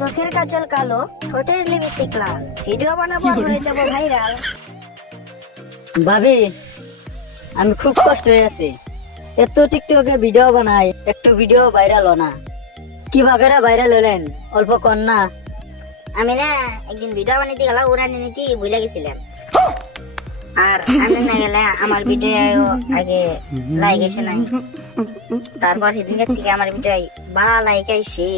চোখের কাজল কালো, ঠোঁটের লিপস্টিক লাল, ভিডিও বানাবো আর হয়ে যাবো ভাইরাল। ভাবি, আমি খুব কষ্ট হয়ে আছি। এত টিকটকে ভিডিও বানাই, একটু ভিডিও ভাইরাল না। কি বাগেরা ভাইরাল হলেন অল্প কর না। আমি না একদিন ভিডিও বানাইতে গেলাম, উড়ানি নিতে ভুলে গেছিলাম। আর আমি না গেলে আমার ভিডিও আগে লাইক এসে নাই। তারপর সেদিনকার থেকে আমার ভিডিও বাড়া লাইক আইসে।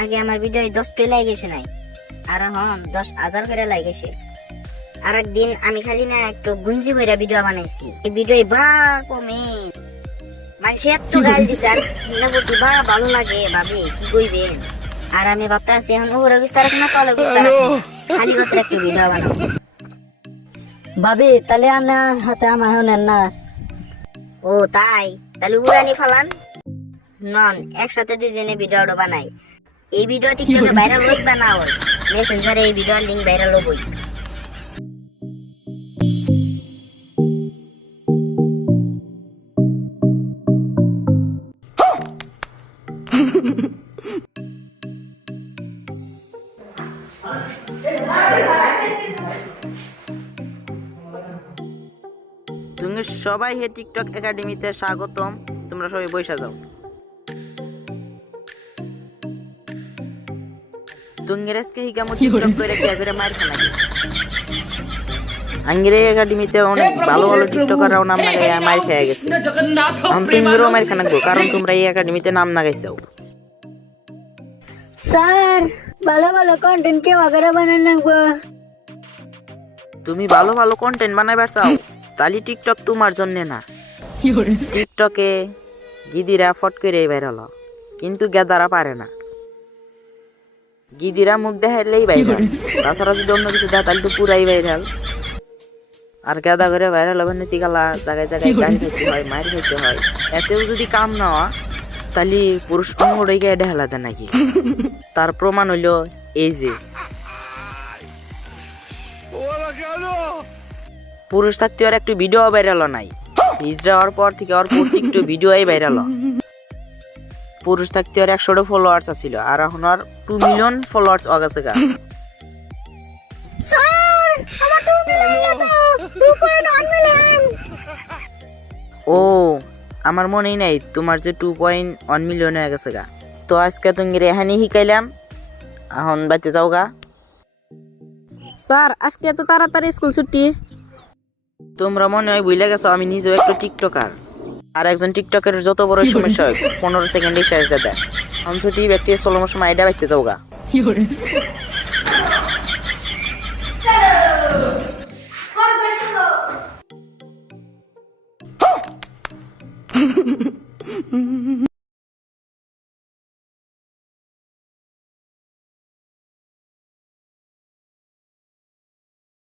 আগে আমার ভিডিও 10টা লাইক এসে নাই, আর এখন 10,000 করে লাইক এসে। আর একদিন আমি খালি না একটু গুঞ্জি ভইরা ভিডিও বানাইছি, এই ভিডিও বা কমে মানুষ এত গাল দিছে। আর বা ভালো লাগে ভাবি, কি কইবেন। আর আমি ভাবতে আছি এখন ওর বিস্তার না তলে বিস্তার, খালি কথা একটু ভিডিও বানাবো। ভাবি, তাহলে আনার হাতে আমার নেন না। ও তাই, তাহলে উড়ানি ফালান নন, একসাথে দুজনে ভিডিওটা বানাই। এই ভিডিও টিকটকে ভাইরাল হই বা না হই, মেসেঞ্জারে এই ভিডিওর লিংক ভাইরাল হবই। তুমি সবাই হে টিকটক একাডেমিতে স্বাগতম। তোমরা সবাই বইসা যাও। তুঙ্গেরেসকে হিগামো টিকটক করে কি করে মার খানা। আঙ্গিরে একাডেমিতে অনেক ভালো ভালো টিকটকাররাও নাম লাগাই মার খেয়ে গেছে। আমি তুঙ্গেরও মার খানা গো, কারণ তোমরা এই একাডেমিতে নাম লাগাইছাও। স্যার, ভালো ভালো কন্টেন্ট কে বাগেরা বানান নাকবো। তুমি ভালো ভালো কন্টেন্ট বানাইবার চাও, তাহলে টিকটক তোমার জন্য না। টিকটকে গিদিরা ফট করে ভাইরাল, কিন্তু গেদারা পারে না। গিদিরা মুখ দেখাইলেই ভাইরাল, তাছাড়া যদি অন্য কিছু দেয় তাহলে তো পুরাই ভাইরাল। আর গেদা করে ভাইরাল হবে নীতি গালা জায়গায় জায়গায় গাড়ি খেতে হয়, মার খেতে হয়। এতেও যদি কাম না হয় তাহলে পুরুষ অঙ্গটাই গিয়ে ঢেলা দেয় নাকি। তার প্রমাণ হইল এই যে পুরুষ থাকতে আর একটু ভিডিও ভাইরাল নাই, হিজড়া হওয়ার পর থেকে আর প্রত্যেকটা ভিডিওই ভাইরাল। পুরুষ থাকতে আর 100টা ফলোয়ার্স ছিল, আর এখন আর 2 মিলিয়ন ফলোয়ার্স হয়ে গেছে গা। স্যার, আমার 2 মিলিয়ন লাগবে, 2.1 মিলিয়ন। ও, আমার মনেই নাই তোমার যে 2.1 মিলিয়ন হয়ে গেছে গা। তো আজকে তুমি রেহানি শিখাইলাম, এখন বাইতে যাও গা। স্যার, আজকে এত তাড়াতাড়ি স্কুল ছুটি? তোমরা মনে হয় ভুলে গেছো আমি নিজেও একটু টিকটকার। আর একজন টিকটকের যত বড় সমস্যা হয় 15 সেকেন্ডে শেষ দেয়। আমি ছুটি ব্যক্তি চলম সময় আইডা বাইতে যাও গা।